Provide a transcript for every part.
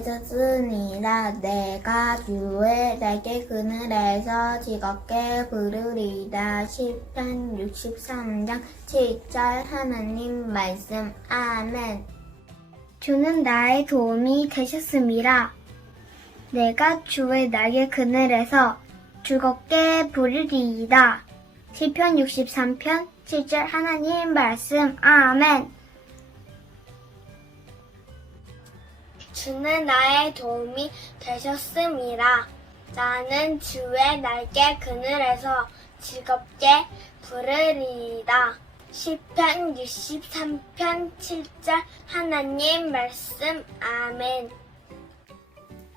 되셨으니라 내가 주의 날개 그늘에서 즐겁게 부르리다 시편 63장 7절 하나님 말씀 아멘 주는 나의 도움이 되셨습니다. 내가 주의 날개 그늘에서 즐겁게 부르리이다. 시편 63편 7절 하나님 말씀 아멘. 주는 나의 도움이 되셨습니다. 나는 주의 날개 그늘에서 즐겁게 부르리이다. 시편 63편 7절 하나님 말씀 아멘.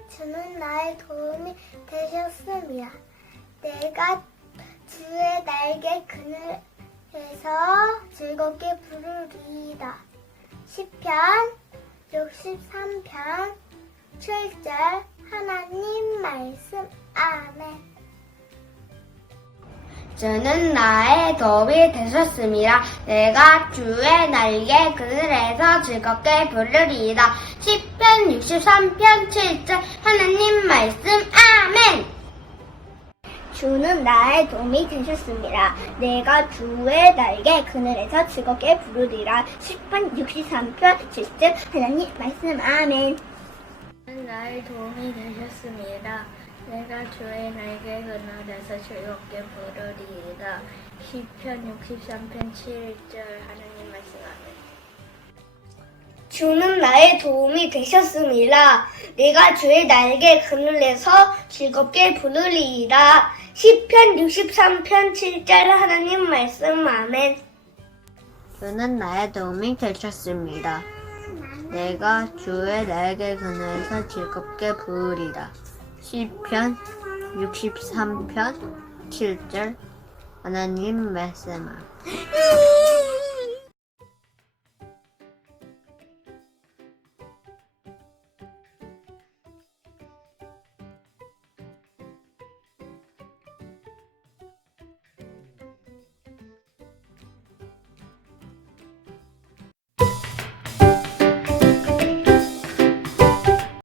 주는 나의 도움이 되셨습니다. 내가 주의 날개 그늘에서 즐겁게 부르리이다. 시편 63편 7절 하나님 말씀 아멘. 주는 나의 도움이 되셨습니다. 내가 주의 날개 그늘에서 즐겁게 부르리이다. 10편 63편 7절 하나님 말씀 아멘 주는 나의 도움이 되셨습니다. 내가 주의 날개 그늘에서 즐겁게 부르리라. 10편 63편 7절 하나님 말씀 아멘. 나의 도움이 되셨습니다. 내가 주의 날개 그늘에서 즐겁게 부르리이다. 10편 63편 7절 하나님 말씀 아멘 주는 나의 도움이 되셨습니다. 내가 주의 날개 그늘에서 즐겁게 부르리이다. 10편 63편 7절 하나님 말씀 아멘. 주는 나의 도움이 되셨습니다. 내가 주의 날개 그늘에서 즐겁게 부으리라. 시편 63편 7절 하나님 말씀